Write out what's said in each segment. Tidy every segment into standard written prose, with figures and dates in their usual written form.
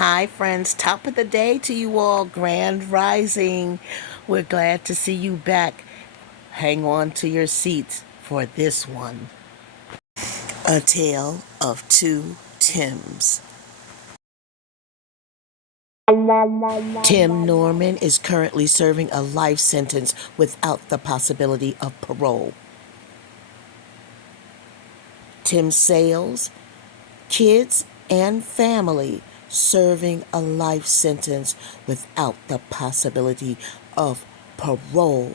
Hi, friends. Top of the day to you all. Grand Rising. We're glad to see you back. Hang on to your seats for this one. A Tale of Two Tims. Tim Norman is currently serving a life sentence without the possibility of parole. Tim Sales, kids and family serving a life sentence without the possibility of parole.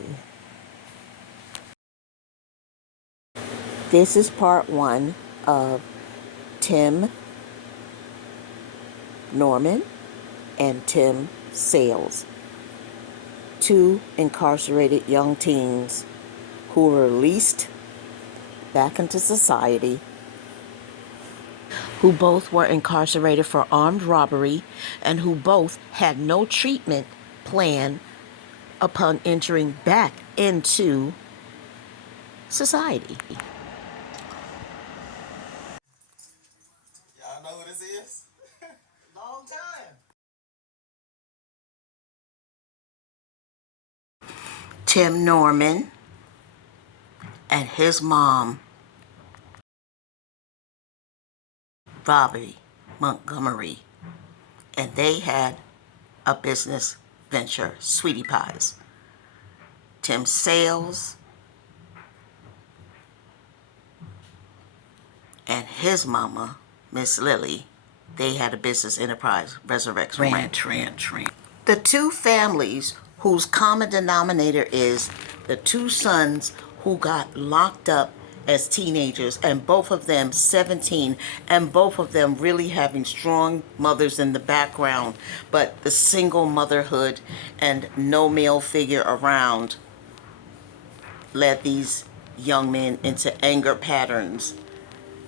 This is part one of Tim Norman and Tim Sales, two incarcerated young teens who were released back into society, who both were incarcerated for armed robbery and who both had no treatment plan upon entering back into society. Y'all know who this is? Long time. Tim Norman and his mom, Bobby Montgomery, and they had a business venture, Sweetie Pies. Tim Sales and his mama, Miss Lily, they had a business enterprise, Resurrection Ranch. The two families whose common denominator is the two sons who got locked up as teenagers, and both of them 17, and both of them really having strong mothers in the background, but the single motherhood and no male figure around led these young men into anger patterns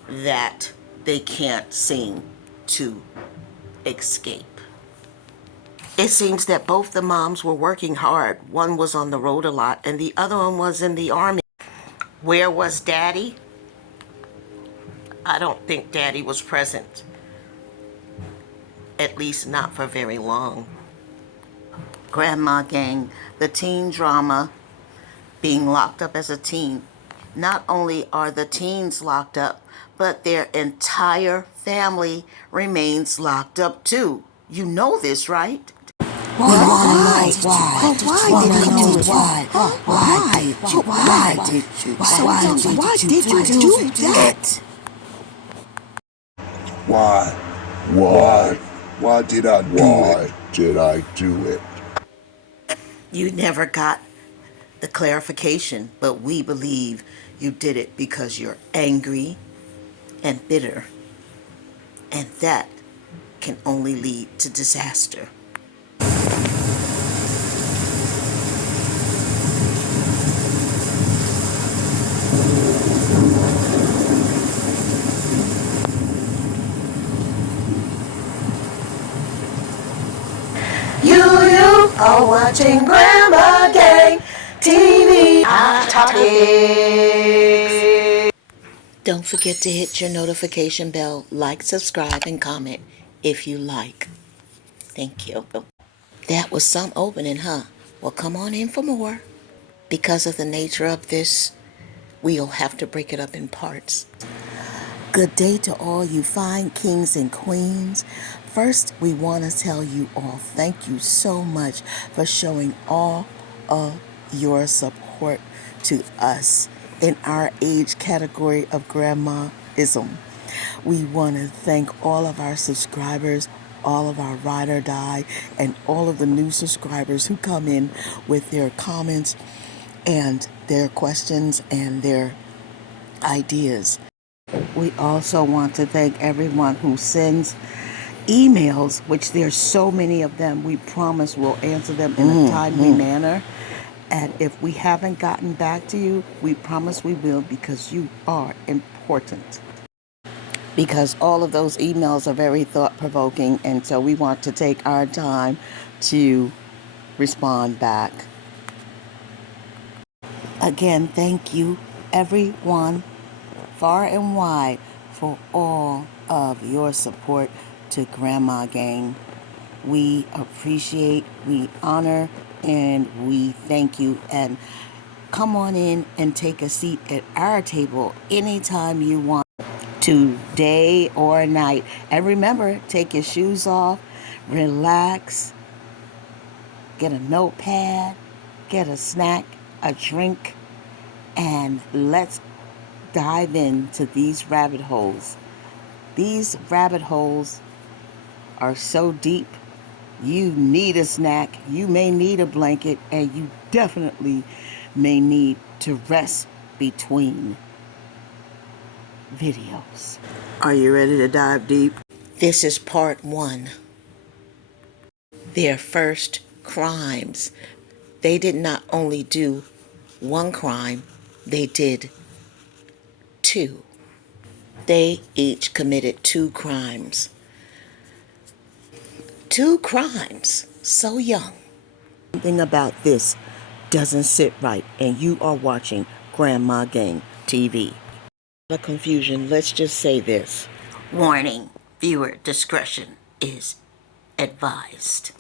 that they can't seem to escape. It seems that both the moms were working hard. One was on the road a lot, and the other one was in the army. Where was Daddy? I don't think Daddy was present. At least not for very long. Grandma Gang, the teen drama, being locked up as a teen. Not only are the teens locked up, but their entire family remains locked up too. You know this, right? Why did you do that? Why did I do it? You never got the clarification, but we believe you did it because you're angry and bitter, and that can only lead to disaster. You are watching Grandma Gang TV Hot Topics. Don't forget to hit your notification bell, like, subscribe, and comment if you like. Thank you. That was some opening, huh? Well, come on in for more. Because of the nature of this, we'll have to break it up in parts. Good day to all you fine kings and queens. First, we want to tell you all thank you so much for showing all of your support to us in our age category of grandmaism. We want to thank all of our subscribers, all of our ride or die, and all of the new subscribers who come in with their comments and their questions and their ideas. We also want to thank everyone who sends emails, which there's so many of them. We promise we'll answer them in a timely manner. And if we haven't gotten back to you, we promise we will, because you are important. Because all of those emails are very thought-provoking, and so we want to take our time to respond back. Again, thank you, everyone, far and wide, for all of your support to Grandma Gang. We appreciate, we honor, and we thank you. And come on in and take a seat at our table anytime you want to, day or night. And remember, take your shoes off, relax, get a notepad, get a snack, a drink, and let's dive into these rabbit holes. These rabbit holes are so deep, you need a snack, you may need a blanket, and you definitely may need to rest between videos. Are you ready to dive deep? This is part one. Their first crimes. They did not only do one crime, they did two. They each committed two crimes. Two crimes, so young. Something about this doesn't sit right, and you are watching Grandma Gang TV. The confusion, let's just say this. Warning, viewer discretion is advised.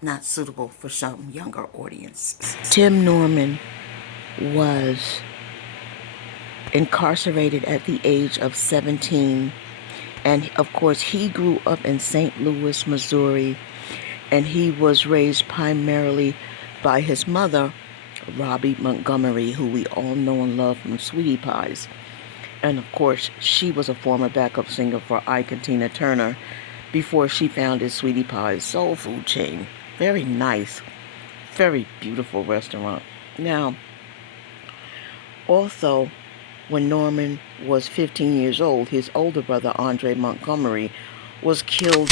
Not suitable for some younger audiences. Tim Norman was incarcerated at the age of 17. And of course, he grew up in St. Louis, Missouri, and he was raised primarily by his mother, Robbie Montgomery, who we all know and love from Sweetie Pies. And of course, she was a former backup singer for Ike and Tina Turner before she founded Sweetie Pies soul food chain. Very nice, very beautiful restaurant. Now, also, when Norman was 15 years old, his older brother, Andre Montgomery, was killed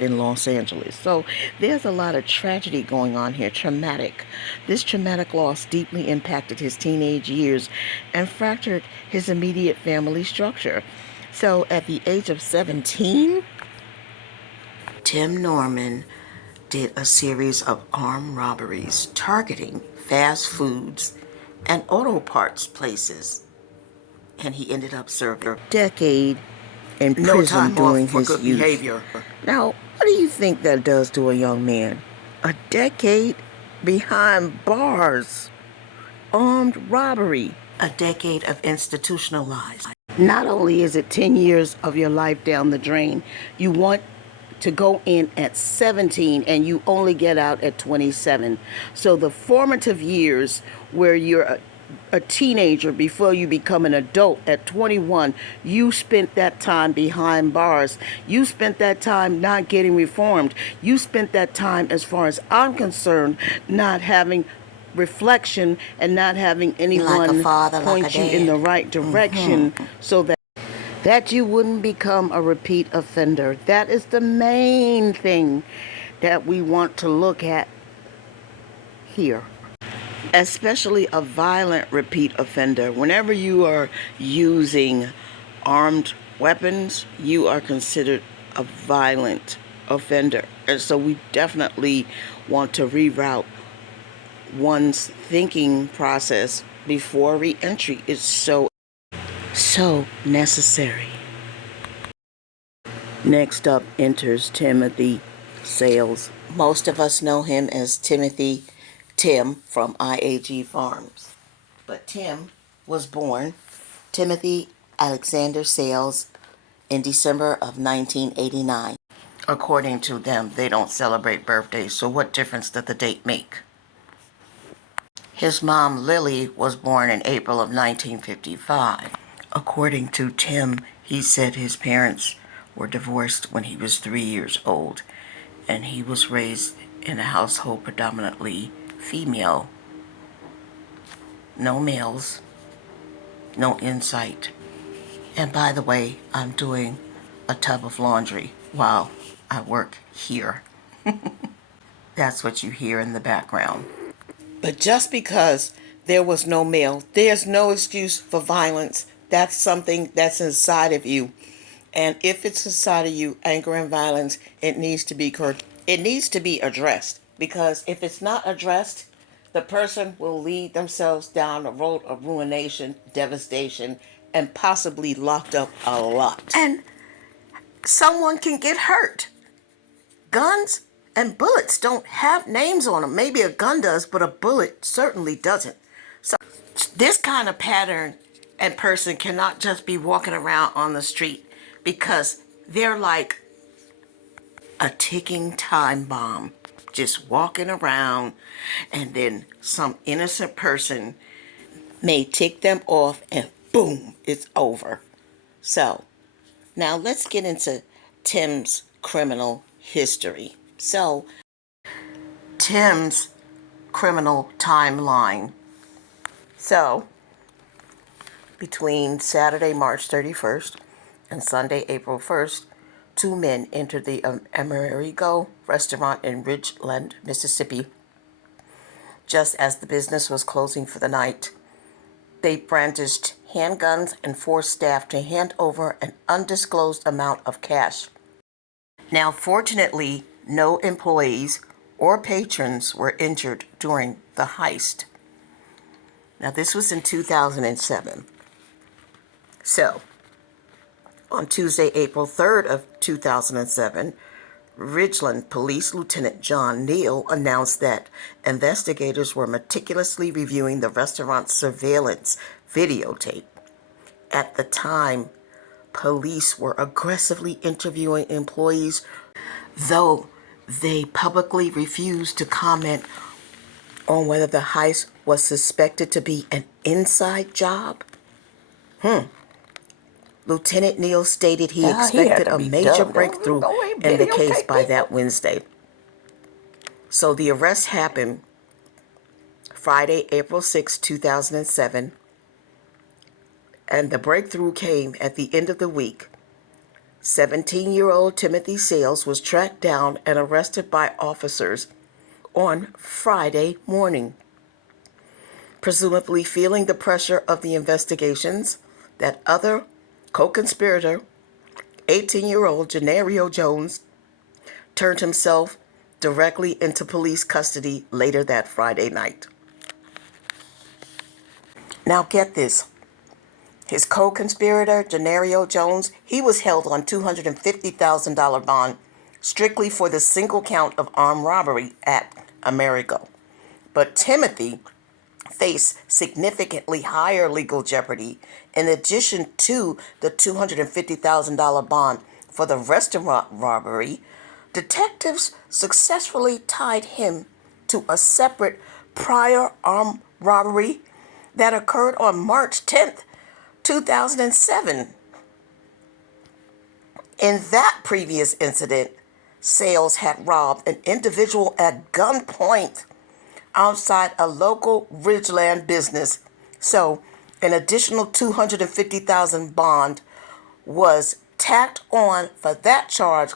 in Los Angeles. So there's a lot of tragedy going on here, traumatic. This traumatic loss deeply impacted his teenage years and fractured his immediate family structure. So at the age of 17, Tim Norman did a series of armed robberies targeting fast foods and auto parts places. And he ended up serving a decade in prison during his youth. Behavior. Now, what do you think that does to a young man? A decade behind bars, armed robbery, a decade of institutionalized. Not only is it 10 years of your life down the drain, you want to go in at 17 and you only get out at 27. So the formative years where you're a teenager before you become an adult at 21, you spent that time behind bars. You spent that time not getting reformed. You spent that time, as far as I'm concerned, not having reflection and not having anyone point you in the right direction, so that you wouldn't become a repeat offender. That is the main thing that we want to look at here. Especially a violent repeat offender. Whenever you are using armed weapons, you are considered a violent offender. And so we definitely want to reroute one's thinking process before re-entry. Is so necessary. Next up enters Timothy Sales. Most of us know him as Tim from IAG Farms. But Tim was born Timothy Alexander Sales in December of 1989. According to them, they don't celebrate birthdays, so what difference does the date make? His mom, Lily, was born in April of 1955. According to Tim, he said his parents were divorced when he was 3 years old, and he was raised in a household predominantly female. No males, no insight. And by the way, I'm doing a tub of laundry while I work here. That's what you hear in the background. But just because there was no male, there's no excuse for violence. That's something that's inside of you. And if it's inside of you, anger and violence, it needs to be addressed. Because if it's not addressed, the person will lead themselves down a road of ruination, devastation, and possibly locked up a lot. And someone can get hurt. Guns and bullets don't have names on them. Maybe a gun does, but a bullet certainly doesn't. So this kind of pattern and person cannot just be walking around on the street, because they're like a ticking time bomb, just walking around, and then some innocent person may tick them off and boom, it's over. So now let's get into Tim's criminal history. So Tim's criminal timeline. So between Saturday, March 31st and Sunday, April 1st, two men entered the Amerigo restaurant in Ridgeland, Mississippi. Just as the business was closing for the night, they brandished handguns and forced staff to hand over an undisclosed amount of cash. Now, fortunately, no employees or patrons were injured during the heist. Now, this was in 2007. So, on Tuesday, April 3rd of 2007, Ridgeland Police Lieutenant John Neal announced that investigators were meticulously reviewing the restaurant's surveillance videotape. At the time, police were aggressively interviewing employees, though they publicly refused to comment on whether the heist was suspected to be an inside job. Lieutenant Neal stated he expected a major breakthrough in the case by that Wednesday. So the arrest happened Friday, April 6, 2007, and the breakthrough came at the end of the week. 17-year-old Timothy Sales was tracked down and arrested by officers on Friday morning. Presumably feeling the pressure of the investigations, that other co-conspirator, 18-year-old Janario Jones, turned himself directly into police custody later that Friday night. Now get this. His co-conspirator, Janario Jones, he was held on $250,000 bond strictly for the single count of armed robbery at Amerigo. But Timothy faced significantly higher legal jeopardy in addition to the $250,000 bond for the restaurant robbery. Detectives successfully tied him to a separate prior armed robbery that occurred on March 10th, 2007. In that previous incident, Sales had robbed an individual at gunpoint outside a local Ridgeland business. So an additional $250,000 bond was tacked on for that charge,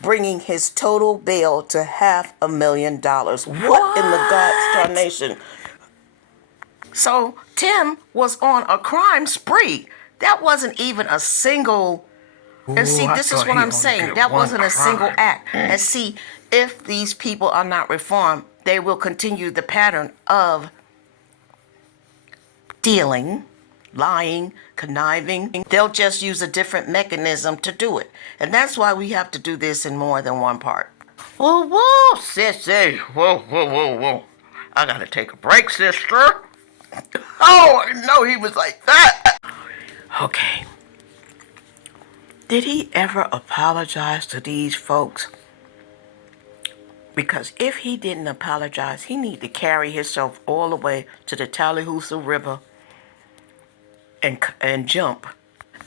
bringing his total bail to $500,000. What in the God's darnation? So Tim was on a crime spree. That wasn't even a single. And see, this is what I'm saying. That wasn't a single act. And see, if these people are not reformed, they will continue the pattern of stealing, lying, conniving. They'll just use a different mechanism to do it. And that's why we have to do this in more than one part. Whoa, whoa, sissy. Whoa, whoa, whoa, whoa. I gotta take a break, sister. Oh, I didn't know he was like that. Okay. Did he ever apologize to these folks? Because if he didn't apologize, he need to carry himself all the way to the Tallahassee River and jump.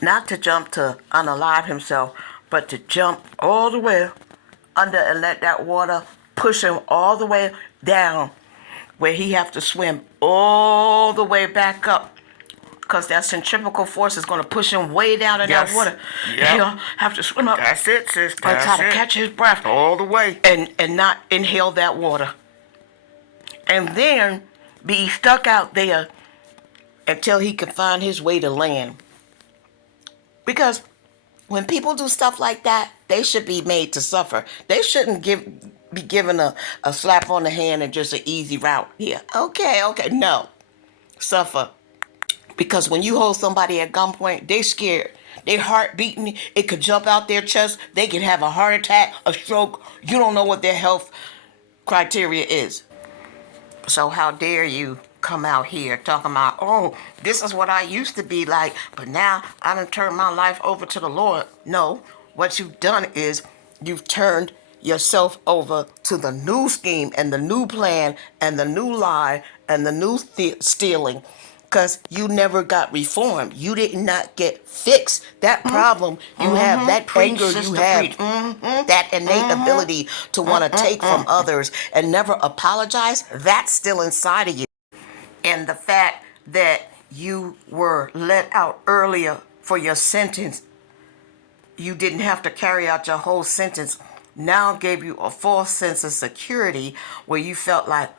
Not to jump to unalive himself, but to jump all the way under and let that water push him all the way down, where he have to swim all the way back up. Because that centrifugal force is going to push him way down in that water. Yep. He'll have to swim up. That's it, sis. But try to catch his breath. All the way. And not inhale that water. And then be stuck out there until he can find his way to land. Because when people do stuff like that, they should be made to suffer. They shouldn't be given a slap on the hand and just an easy route. Yeah, okay, no. Suffer. Because when you hold somebody at gunpoint, they scared. Their heart beating, it could jump out their chest. They could have a heart attack, a stroke. You don't know what their health criteria is. So how dare you come out here talking about, oh, this is what I used to be like, but now I done turned my life over to the Lord. No, what you've done is you've turned yourself over to the new scheme and the new plan and the new lie and the new stealing, because you never got reformed. You did not get fixed. That problem you have, that anger you have, that innate ability to want to take from others and never apologize, that's still inside of you. And the fact that you were let out earlier for your sentence, you didn't have to carry out your whole sentence, now gave you a false sense of security where you felt like,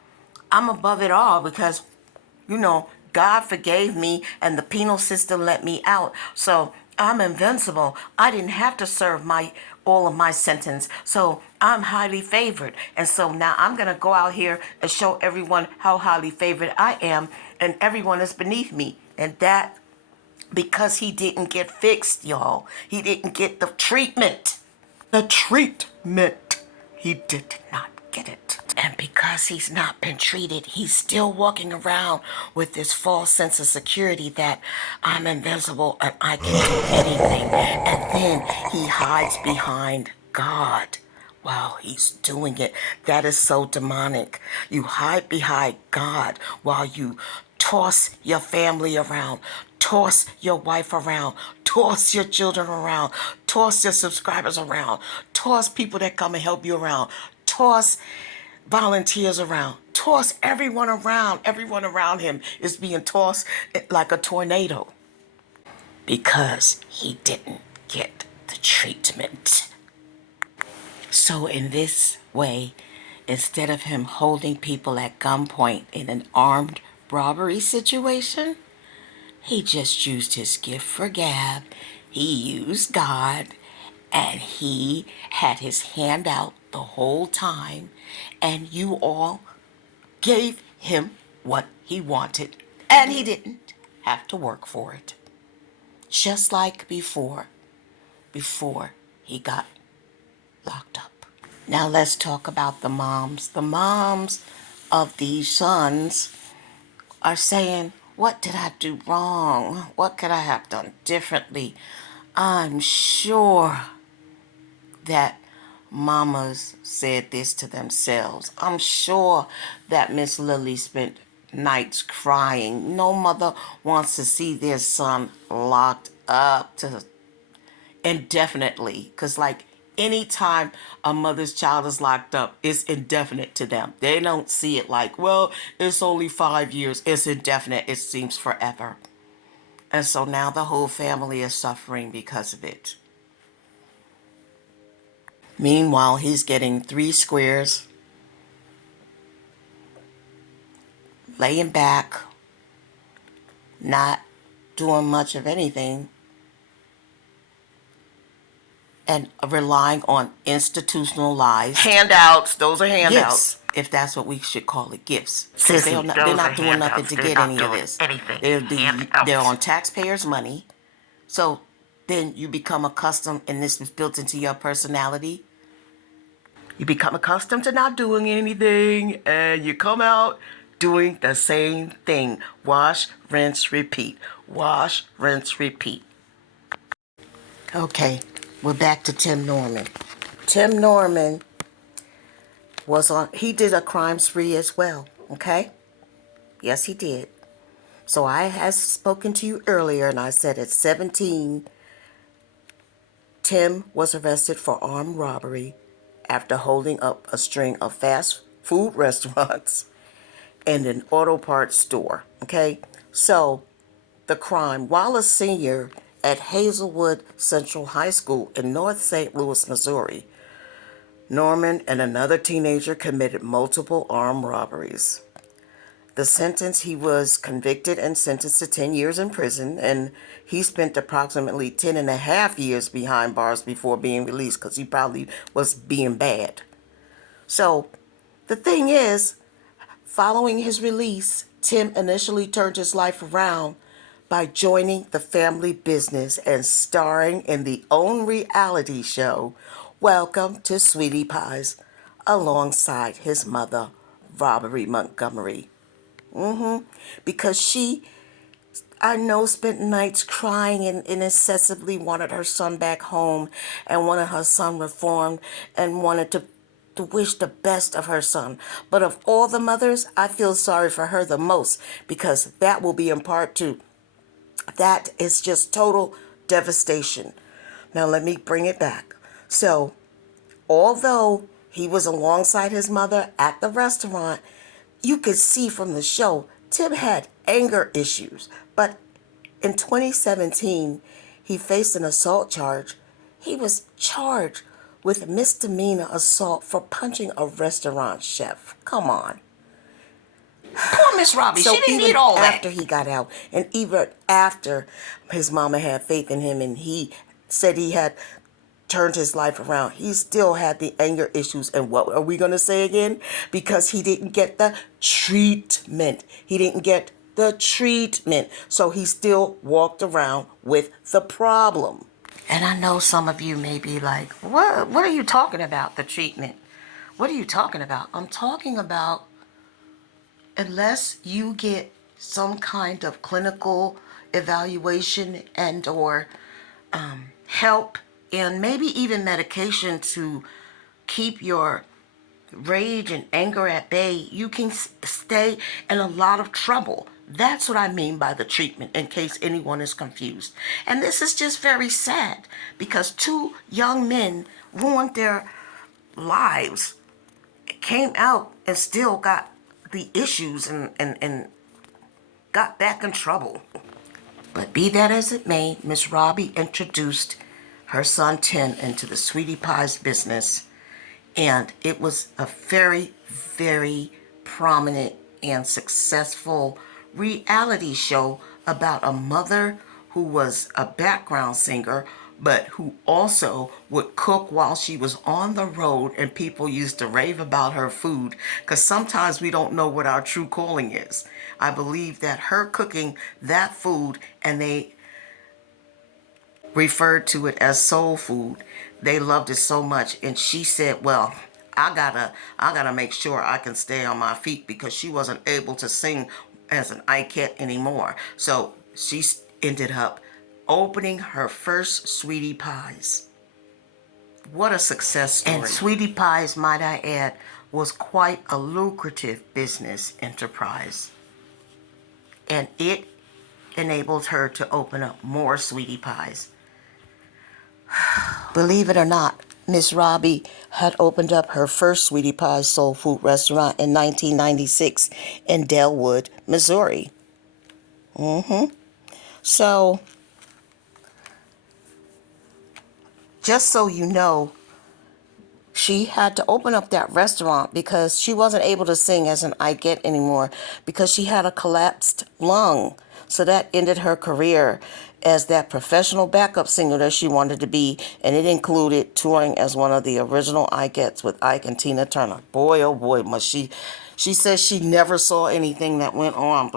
I'm above it all because, God forgave me and the penal system let me out. So I'm invincible. I didn't have to serve all of my sentence. So I'm highly favored. And so now I'm going to go out here and show everyone how highly favored I am, and everyone is beneath me. And that because he didn't get fixed, y'all. He didn't get the treatment. The treatment. He did not get it. And because he's not been treated, he's still walking around with this false sense of security that I'm invincible and I can do anything. And then he hides behind God while he's doing it. That is so demonic. You hide behind God while you toss your family around, toss your wife around, toss your children around, toss your subscribers around, toss people that come and help you around, toss volunteers around, toss everyone around. Everyone around him is being tossed like a tornado because he didn't get the treatment. So in this way, instead of him holding people at gunpoint in an armed robbery situation, he just used his gift for gab. He used God, and he had his hand out the whole time, and you all gave him what he wanted, and he didn't have to work for it. Just like before he got locked up. Now let's talk about the moms. The moms of these sons are saying, what did I do wrong? What could I have done differently? I'm sure that mamas said this to themselves. I'm sure that Miss Lily spent nights crying. No mother wants to see their son locked up to indefinitely, because like anytime a mother's child is locked up, it's indefinite to them. They don't see it like, well, it's only 5 years. It's indefinite. It seems forever. And so now the whole family is suffering because of it. Meanwhile, he's getting 3 squares, laying back, not doing much of anything, and relying on institutionalized handouts. Those are handouts, if that's what we should call it, gifts. They're not doing nothing to get any of this. They're on taxpayers' money. So then you become accustomed, and this is built into your personality. You become accustomed to not doing anything, and you come out doing the same thing. Wash, rinse, repeat. Wash, rinse, repeat. Okay, we're back to Tim Norman. Tim Norman he did a crime spree as well, okay? Yes, he did. So I had spoken to you earlier, and I said at 17, Tim was arrested for armed robbery after holding up a string of fast food restaurants and an auto parts store, okay? So the crime, while a senior at Hazelwood Central High School in North St. Louis, Missouri, Norman and another teenager committed multiple armed robberies. The sentence, he was convicted and sentenced to 10 years in prison, and he spent approximately 10 and a half years behind bars before being released because he probably was being bad. So the thing is, following his release, Tim initially turned his life around by joining the family business and starring in the own reality show, Welcome to Sweetie Pies, alongside his mother, Robbery Montgomery. Because she, I know, spent nights crying and incessantly wanted her son back home and wanted her son reformed and wanted to wish the best of her son. But of all the mothers, I feel sorry for her the most because that will be in part two. That is just total devastation. Now, let me bring it back. So, although he was alongside his mother at the restaurant, you could see from the show Tim had anger issues. But in 2017, he faced an assault charge. He was charged with misdemeanor assault for punching a restaurant chef. Come on. Poor Miss Robbie. So She didn't even need all after that. he got out, and even after his mama had faith in him and he said he had turned his life around, he still had the anger issues. And what are we going to say again? Because he didn't get the treatment. He didn't get the treatment. So he still walked around with the problem. And I know some of you may be like, what are you talking about, the treatment? What are you talking about? I'm talking about, unless you get some kind of clinical evaluation and or help and maybe even medication to keep your rage and anger at bay, you can stay in a lot of trouble. That's what I mean by the treatment, in case anyone is confused. And this is just very sad because two young men ruined their lives, came out and still got the issues and got back in trouble. But be that as it may, Miss Robbie introduced her son Tim into the Sweetie Pies business, and it was a very, very prominent and successful reality show about a mother who was a background singer, but who also would cook while she was on the road, and people used to rave about her food because sometimes we don't know what our true calling is. I believe that her cooking that food, and they referred to it as soul food, they loved it so much, and she said, well, I gotta make sure I can stay on my feet, because she wasn't able to sing as an ICAT anymore. So she ended up opening her first Sweetie Pies. What a success story. And Sweetie Pies, might I add, was quite a lucrative business enterprise. And it enabled her to open up more Sweetie Pies. Believe it or not, Miss Robbie had opened up her first Sweetie Pie soul food restaurant in 1996 in Delwood, Missouri. So, just so you know, she had to open up that restaurant because she wasn't able to sing as an I Get anymore because she had a collapsed lung. So that ended her career as that professional backup singer that she wanted to be, and it included touring as one of the original I Gets with Ike and Tina Turner. Boy, oh boy, must she. She says she never saw anything that went on,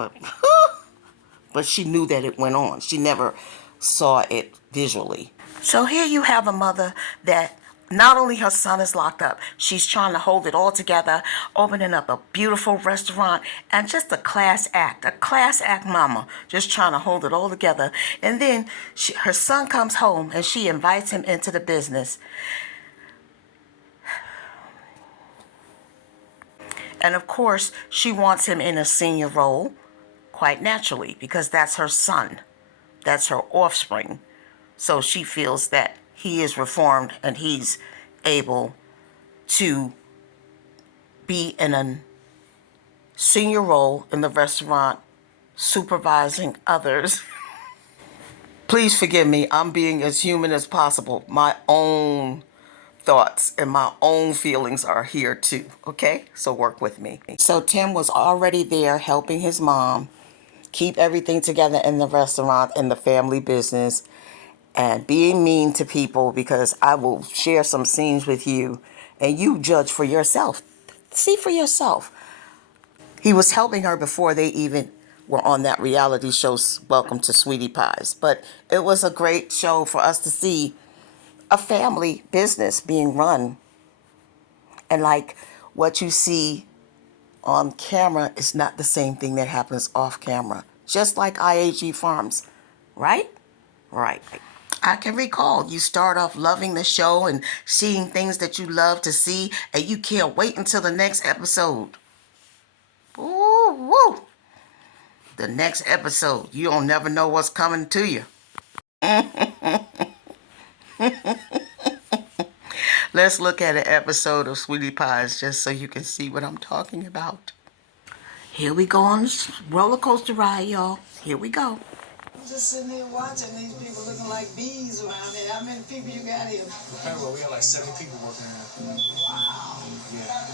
but she knew that it went on. She never saw it visually. So here you have a mother that not only her son is locked up, she's trying to hold it all together, opening up a beautiful restaurant, and just a class act mama, just trying to hold it all together. And then her son comes home and she invites him into the business. And of course, she wants him in a senior role, quite naturally, because that's her son. That's her offspring. So she feels that he is reformed and he's able to be in a senior role in the restaurant, supervising others. Please forgive me, I'm being as human as possible. My own thoughts and my own feelings are here too, okay? So work with me. So Tim was already there helping his mom keep everything together in the restaurant and the family business, and being mean to people, because I will share some scenes with you and you judge for yourself. See for yourself. He was helping her before they even were on that reality show, Welcome to Sweetie Pies. But it was a great show for us to see a family business being run. And like what you see on camera is not the same thing that happens off camera. Just like IAG Farms, right? Right. I can recall you start off loving the show and seeing things that you love to see, and you can't wait until the next episode. Ooh, woo. The next episode, you don't never know what's coming to you. Let's look at an episode of Sweetie Pies just so you can see what I'm talking about. Here we go on this roller coaster ride, y'all. Here we go. I'm just sitting there watching these people looking like bees around here. How many people you got here? Well, we got like 70 people working here. Wow. Yeah.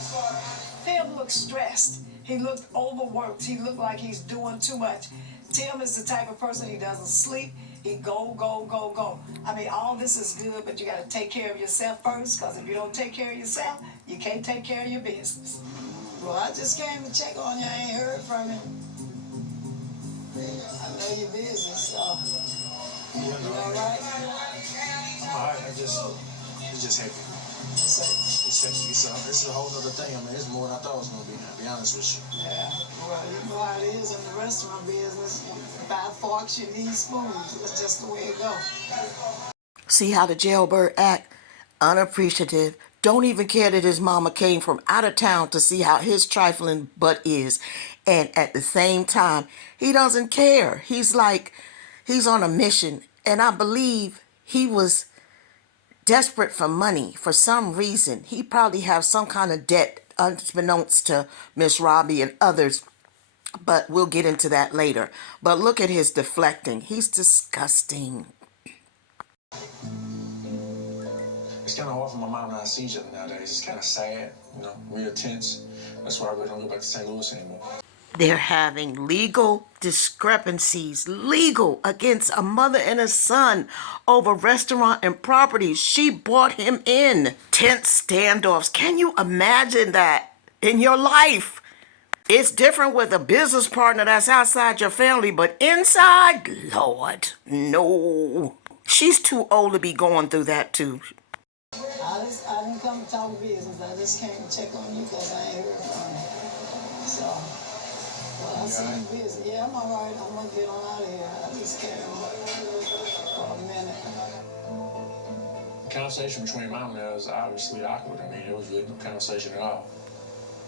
Tim looked stressed. He looked overworked. He looked like he's doing too much. Tim is the type of person, he doesn't sleep. He go, go, go, go. I mean, all this is good, but you got to take care of yourself first, because if you don't take care of yourself, you can't take care of your business. Well, I just came to check on you. I ain't heard from you. I know you're busy, so. Yeah, You all right? I'm all right. It's just hectic. It's hectic. It's a whole other thing. I mean, it's more than I thought it was going to be, to be honest with you. Yeah, well, you know how it is in the restaurant business. Buy forks, you need spoons. That's just the way it goes. See how the jailbird act? Unappreciative. Don't even care that his mama came from out of town to see how his trifling butt is. And at the same time, he doesn't care. He's like, he's on a mission. And I believe he was desperate for money for some reason. He probably have some kind of debt unbeknownst to Miss Robbie and others. But we'll get into that later. But look at his deflecting. He's disgusting. It's kind of hard for my mom and I to see each other nowadays. It's kind of sad, real tense. That's why I really don't go back to St. Louis anymore. They're having legal discrepancies, legal, against a mother and a son over restaurant and properties. She bought him in. Tense standoffs. Can you imagine that in your life? It's different with a business partner that's outside your family, but inside, Lord, no. She's too old to be going through that too. I didn't come to talk business. I just came to check on you because I ain't heard from you. So, well, I see you busy. Yeah, I'm all right. I'm going to get on out of here. I just came for a minute. The conversation between mom and I was obviously awkward. I mean, it was really no conversation at all.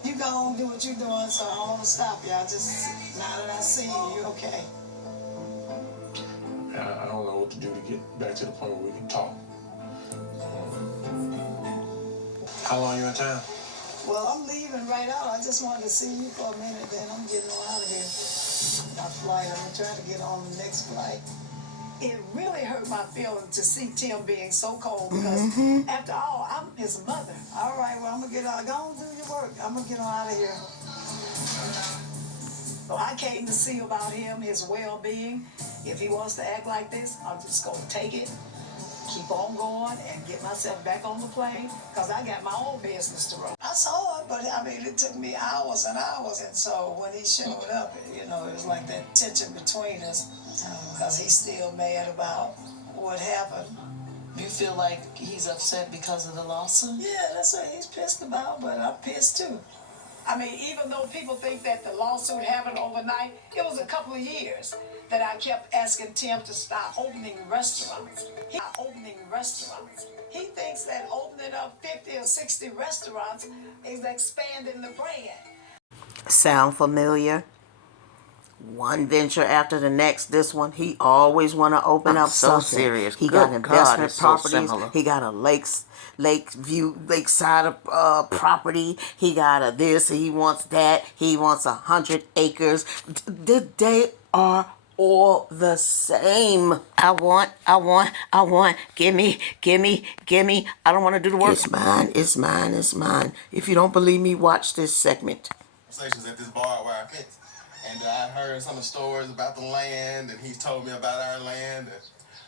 You go on and do what you're doing, so I don't want to stop you. I just, now that I see you, you okay. I don't know what to do to get back to the point where we can talk. How long you in town? Well, I'm leaving right out. I just wanted to see you for a minute, then I'm getting on out of here. My flight, I'm trying to get on the next flight. It really hurt my feelings to see Tim being so cold because after all, I'm his mother. All right, well, I'm going to get out. Go on, do your work. I'm going to get on out of here. So I came to see about him, his well-being. If he wants to act like this, I'm just going to take it, keep on going, and get myself back on the plane because I got my own business to run. I saw it, but I mean, it took me hours and hours. And so when he showed up, it was like that tension between us because he's still mad about what happened. You feel like he's upset because of the lawsuit? Yeah, that's what he's pissed about, but I'm pissed too. I mean, even though people think that the lawsuit happened overnight, it was a couple of years that I kept asking Tim to stop opening restaurants. He thinks that opening up 50 or 60 restaurants is expanding the brand. Sound familiar? One venture after the next. This one, he always want to open up so something. serious. He Good got God, investment it's so properties. similar. He got a lakeside property. He got a this. He wants that. He wants 100 acres. They are all the same. I want. Gimme. I don't want to do the work. It's mine. If you don't believe me, watch this segment. Conversations at this barbed wire fence. And I heard some of the stories about the land, and he's told me about our land and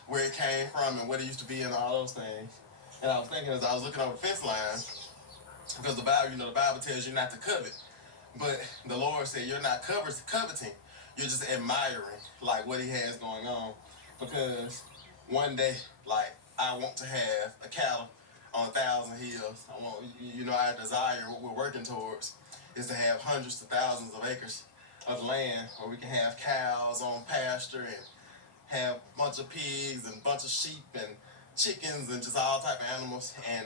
where it came from and what it used to be and all those things. And I was thinking as I was looking over the fence line, because the Bible tells you not to covet. But the Lord said you're not coveting. you're just admiring like what he has going on, because one day, like, I want to have a cattle on 1,000 hills. I want, our desire, what we're working towards, is to have hundreds of thousands of acres of land where we can have cows on pasture and have a bunch of pigs and a bunch of sheep and chickens and just all type of animals, and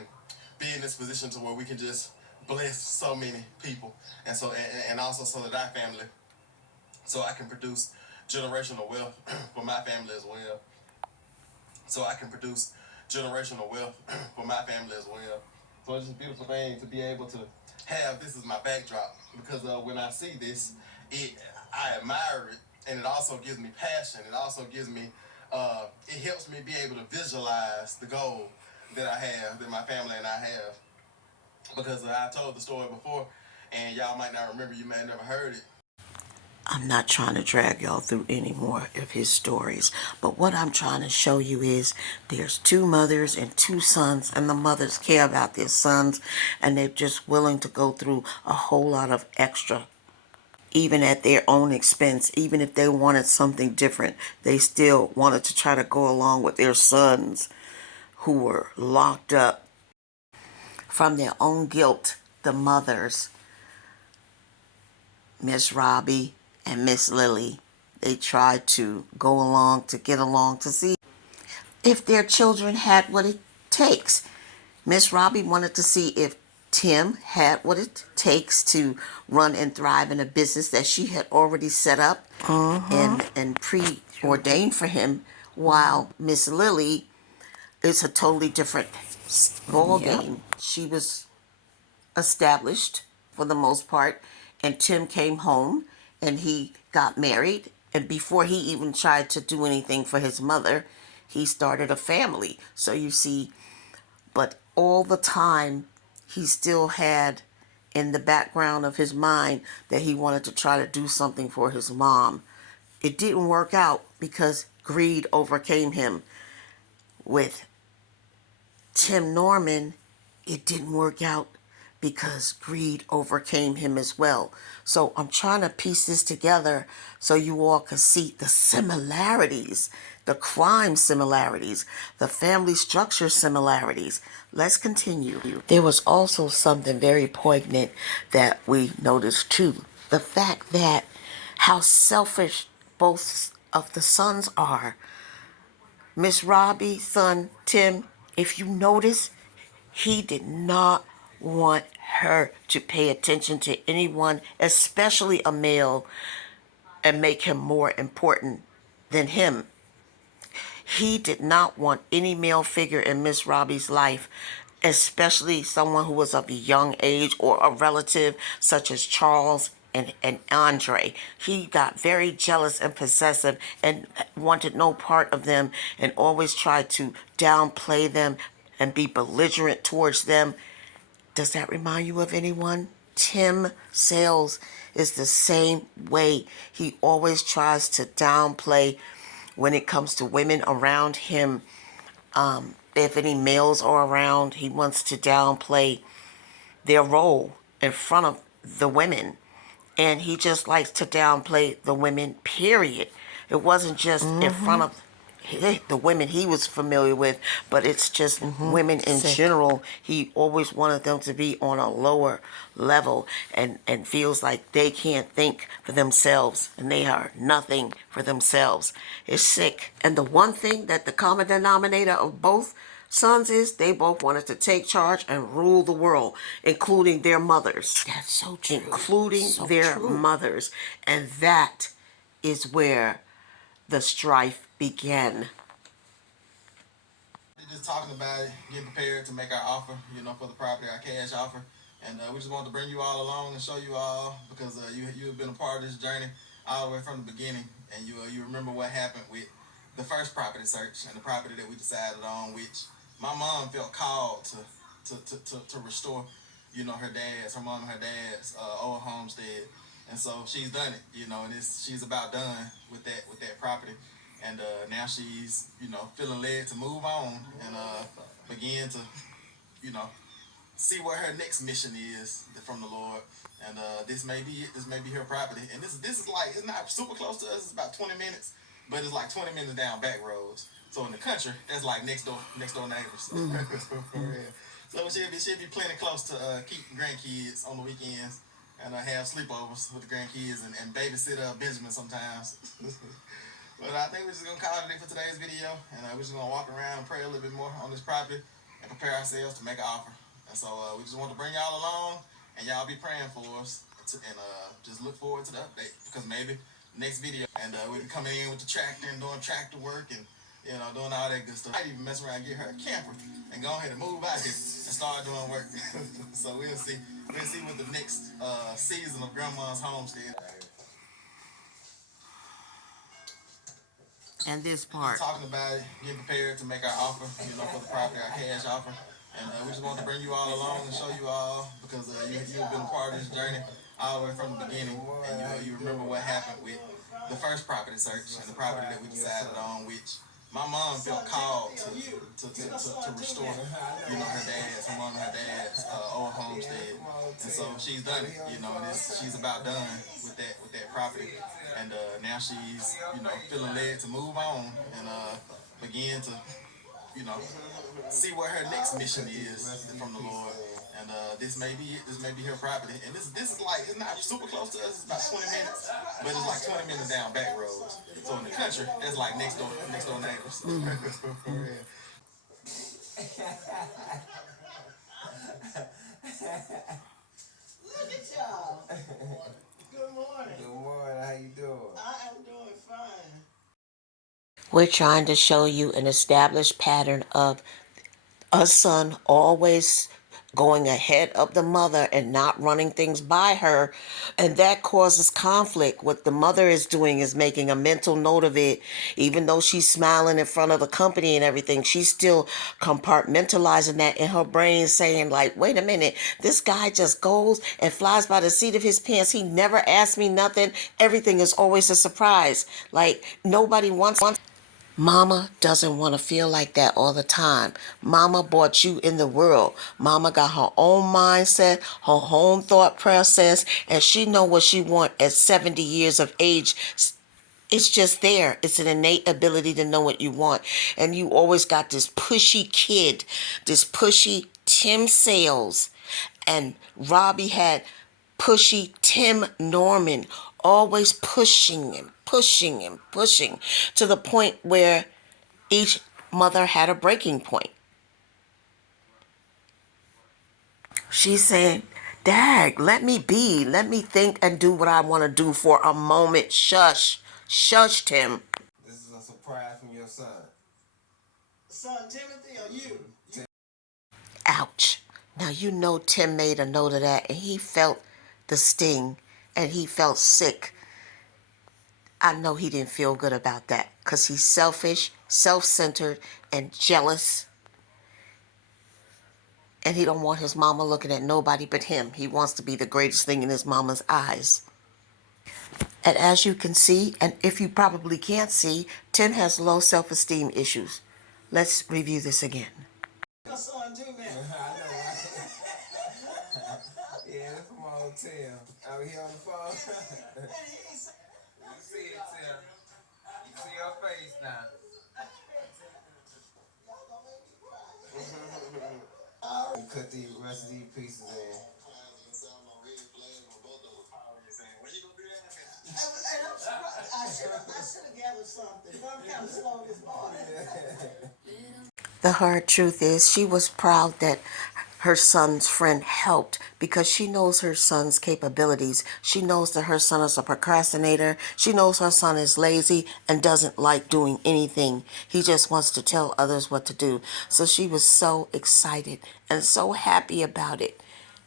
be in this position to where we can just bless so many people, and so and also so that our family, so I can produce generational wealth for my family as well. So I can produce generational wealth for my family as well. So it's just a beautiful thing to be able to have this as my backdrop, because when I see this, I admire it, and it also gives me passion. It also gives me, it helps me be able to visualize the goal that I have, that my family and I have, because I told the story before, and y'all might not remember, you may have never heard it. I'm not trying to drag y'all through any more of his stories, but what I'm trying to show you is there's two mothers and two sons, and the mothers care about their sons, and they're just willing to go through a whole lot of extra, even at their own expense. Even if they wanted something different, they still wanted to try to go along with their sons who were locked up from their own guilt. The mothers, Miss Robbie and Miss Lily, they tried to go along to get along to see if their children had what it takes. Miss Robbie wanted to see if Tim had what it takes to run and thrive in a business that she had already set up and preordained for him, while Miss Lily is a totally different ball game. She was established for the most part, and Tim came home and he got married, and before he even tried to do anything for his mother, he started a family. So you see, but all the time he still had in the background of his mind that he wanted to try to do something for his mom. It didn't work out because greed overcame him. With Tim Norman, it didn't work out because greed overcame him as well. So I'm trying to piece this together so you all can see the similarities, the crime similarities, the family structure similarities. Let's continue. There was also something very poignant that we noticed too. The fact that how selfish both of the sons are. Miss Robbie's son, Tim, if you notice, he did not want her to pay attention to anyone, especially a male, and make him more important than him. He did not want any male figure in Miss Robbie's life, especially someone who was of a young age or a relative such as Charles and Andre. He got very jealous and possessive and wanted no part of them, and always tried to downplay them and be belligerent towards them. Does that remind you of anyone? Tim Sales is the same way. He always tries to downplay when it comes to women around him. If any males are around, he wants to downplay their role in front of the women. And he just likes to downplay the women, period. It wasn't just in front of the women he was familiar with, but it's just women in general. He always wanted them to be on a lower level, and feels like they can't think for themselves and they are nothing for themselves. It's sick. And the one thing that the common denominator of both sons is they both wanted to take charge and rule the world, including their mothers. That's so true. Including so their mothers. And that is where the strife began. Just talking about it, getting prepared to make our offer, for the property, our cash offer. And we just wanted to bring you all along and show you all, because you have been a part of this journey all the way from the beginning. And you remember what happened with the first property search and the property that we decided on, which my mom felt called to restore, her mom and her dad's old homestead. And so she's done it, and she's about done with that property. And now she's, feeling led to move on and begin to, see what her next mission is from the Lord. And this may be it. This may be her property. And this is like, it's not super close to us. It's about 20 minutes, but it's like 20 minutes down back roads. So in the country, that's like next door neighbors. So she'll be plenty close to keep grandkids on the weekends and have sleepovers with the grandkids and babysit Benjamin sometimes. But I think we're just gonna call it a day for today's video, and we're just gonna walk around and pray a little bit more on this property and prepare ourselves to make an offer. And so we just want to bring y'all along, and y'all be praying for us, and just look forward to the update, because maybe next video, and we'll be coming in with the tractor and doing tractor work and doing all that good stuff. Might even mess around and get her a camper and go ahead and move out here and start doing work. So we'll see. We'll see what the next season of Grandma's homestead. And this part. Talking about it, getting prepared to make our offer, for the property, our cash offer. And we just want to bring you all along and show you all, because you've been a part of this journey all the way from the beginning. And you remember what happened with the first property search and the property that we decided on, which my mom felt called to restore, her mom and her dad's old homestead. And so she's done it, and she's about done with that property. And now she's, feeling led to move on and begin to, see what her next mission is from the Lord. And this may be it. This may be her property. And this is like, it's not super close to us. It's about 20 minutes, but it's like 20 minutes down back roads. So in the country, that's like next door neighbors. Look at y'all. Good morning. Good morning. How you doing? I am doing fine. We're trying to show you an established pattern of a son always going ahead of the mother and not running things by her, and that causes conflict. What the mother is doing is making a mental note of it. Even though she's smiling in front of the company and everything, she's still compartmentalizing that in her brain, saying like, wait a minute, this guy just goes and flies by the seat of his pants. He never asked me nothing. Everything is always a surprise. Like, nobody wants. Mama doesn't want to feel like that all the time. Mama brought you in the world. Mama got her own mindset, her own thought process, and she know what she want at 70 years of age. It's just there. It's an innate ability to know what you want. And you always got this pushy kid, this pushy Tim Sales. And Robbie had pushy Tim Norman, always pushing and pushing and pushing, to the point where each mother had a breaking point. She's saying, Dag, let me be. Let me think and do what I want to do for a moment. Shush. Shush, Tim. This is a surprise from your son. Son Timothy or you? Ouch. Now, you know Tim made a note of that, and he felt the sting, and he felt sick. I know he didn't feel good about that, because he's selfish, self-centered, and jealous. And he don't want his mama looking at nobody but him. He wants to be the greatest thing in his mama's eyes. And as you can see, and if you probably can't see, Tim has low self-esteem issues. Let's review this again. Your son too, man. Yeah, that's from old Tim. Out here on the phone. You see it, Tim. You see your face now. You cut the rest of these pieces in. I should have gathered something. I'm kind of slow this morning. The hard truth is, she was proud that her son's friend helped, because she knows her son's capabilities. She knows that her son is a procrastinator. She knows her son is lazy and doesn't like doing anything. He just wants to tell others what to do. So she was so excited and so happy about it.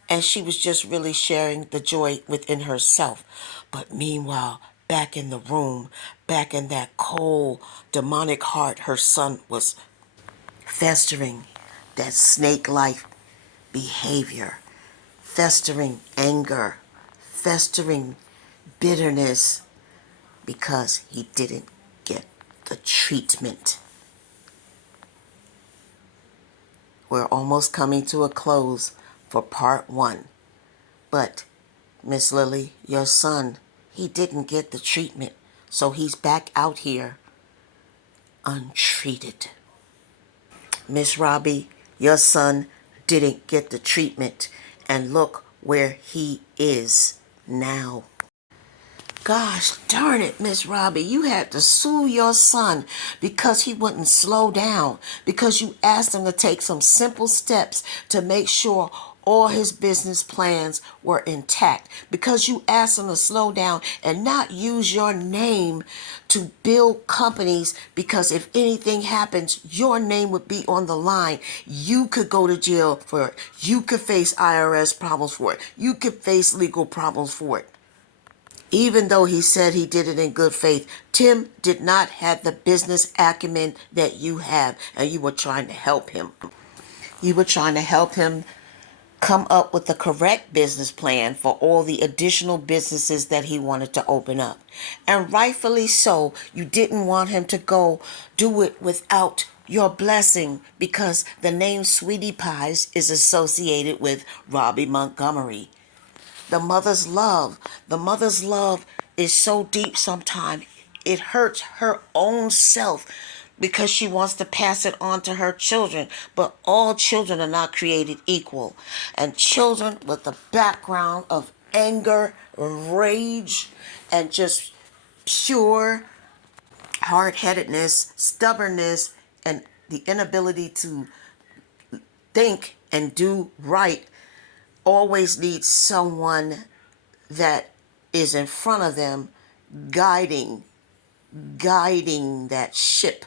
And she was just really sharing the joy within herself. But meanwhile, back in the room, back in that cold, demonic heart, her son was festering that snake-like behavior, festering anger, festering bitterness, because he didn't get the treatment. We're almost coming to a close for part one. But, Miss Lily, your son, he didn't get the treatment, so he's back out here untreated. Miss Robbie, your son didn't get the treatment, and look where he is now. Gosh darn it, Miss Robbie, you had to sue your son because he wouldn't slow down, because you asked him to take some simple steps to make sure all his business plans were intact, because you asked him to slow down and not use your name to build companies, because if anything happens, your name would be on the line. You could go to jail for it. You could face IRS problems for it. You could face legal problems for it. Even though he said he did it in good faith, Tim did not have the business acumen that you have, and you were trying to help him. You were trying to help him come up with the correct business plan for all the additional businesses that he wanted to open up. And rightfully so, you didn't want him to go do it without your blessing, because the name Sweetie Pies is associated with Robbie Montgomery. The mother's love. The mother's love is so deep sometimes it hurts her own self because she wants to pass it on to her children. But all children are not created equal. And children with a background of anger, rage, and just pure hard-headedness, stubbornness, and the inability to think and do right always need someone that is in front of them, guiding that ship,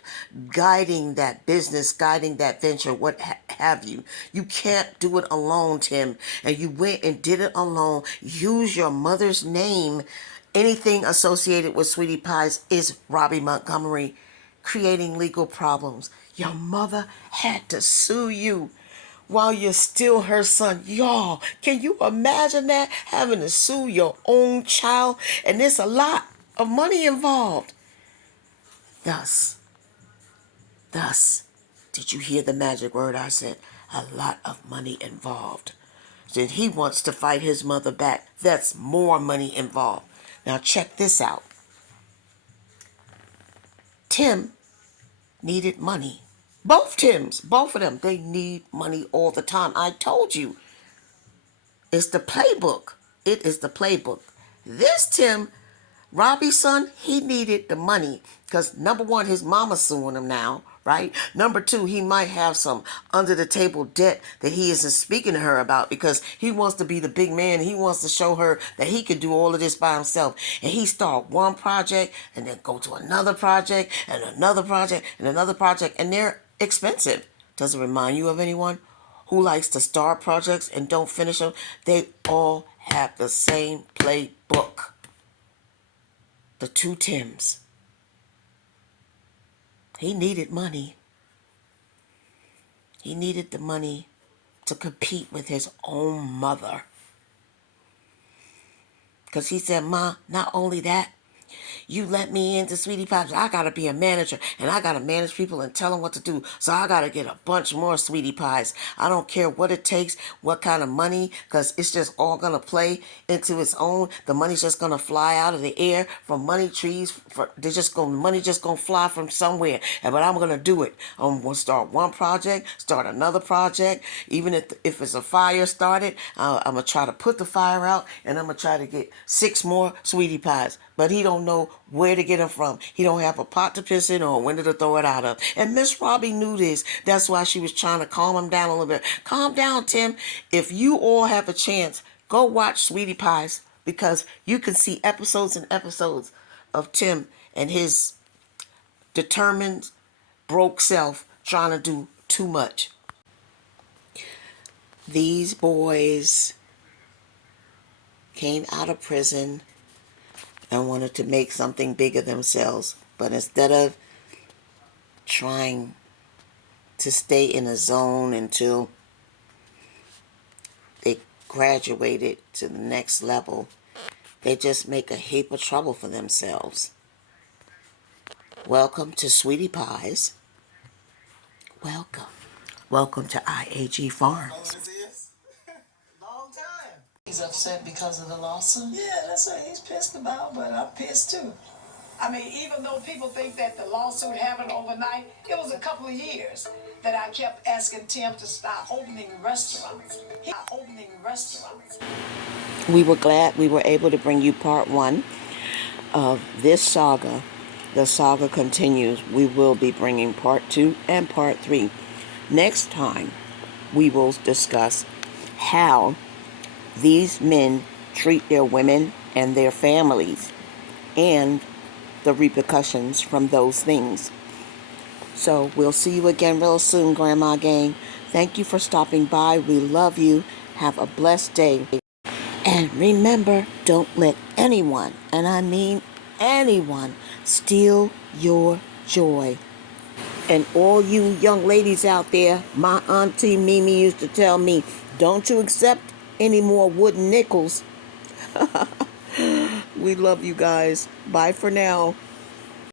guiding that business, guiding that venture, what have you. You can't do it alone, Tim. And you went and did it alone. Use your mother's name. Anything associated with Sweetie Pies is Robbie Montgomery, creating legal problems. Your mother had to sue you while you're still her son. Y'all, can you imagine that? Having to sue your own child? And there's a lot of money involved. Thus, did you hear the magic word I said? A lot of money involved. Then he wants to fight his mother back. That's more money involved. Now check this out. Tim needed money. Both Tims, both of them, they need money all the time. I told you. It's the playbook. It is the playbook. This Tim, Robbie's son, he needed the money because number one, his mama's suing him now, right? Number two, he might have some under the table debt that he isn't speaking to her about because he wants to be the big man. He wants to show her that he could do all of this by himself. And he start one project and then go to another project and another project and another project. And they're expensive. Does it remind you of anyone who likes to start projects and don't finish them? They all have the same playbook. The two Tims. He needed money. He needed the money to compete with his own mother. Because he said, Ma, not only that, you let me into Sweetie Pies. I got to be a manager, and I got to manage people and tell them what to do. So I got to get a bunch more Sweetie Pies. I don't care what it takes, what kind of money, because it's just all going to play into its own. The money's just going to fly out of the air from money trees. Money just going to fly from somewhere. But I'm going to do it. I'm going to start one project, start another project. Even if it's a fire started, I'm going to try to put the fire out, and I'm going to try to get 6 more Sweetie Pies. But he don't know where to get them from. He don't have a pot to piss in or a window to throw it out of. And Miss Robbie knew this. That's why she was trying to calm him down a little bit. Calm down, Tim. If you all have a chance, go watch Sweetie Pies, because you can see episodes and episodes of Tim and his determined, broke self trying to do too much. These boys came out of prison and wanted to make something big of themselves. But instead of trying to stay in a zone until they graduated to the next level, they just make a heap of trouble for themselves. Welcome to Sweetie Pies. Welcome. Welcome to IAG Farms. He's upset because of the lawsuit? Yeah, that's what he's pissed about, but I'm pissed too. I mean, even though people think that the lawsuit happened overnight, it was a couple of years that I kept asking Tim to stop opening restaurants. We were glad we were able to bring you part one of this saga. The saga continues. We will be bringing part two and part three. Next time, we will discuss how these men treat their women and their families and the repercussions from those things. So we'll see you again real soon, Grandma Gang. Thank you for stopping by. We love you. Have a blessed day. And remember, don't let anyone, and I mean anyone, steal your joy. And all you young ladies out there, my auntie Mimi used to tell me, don't you accept any more wooden nickels. We love you guys. Bye for now.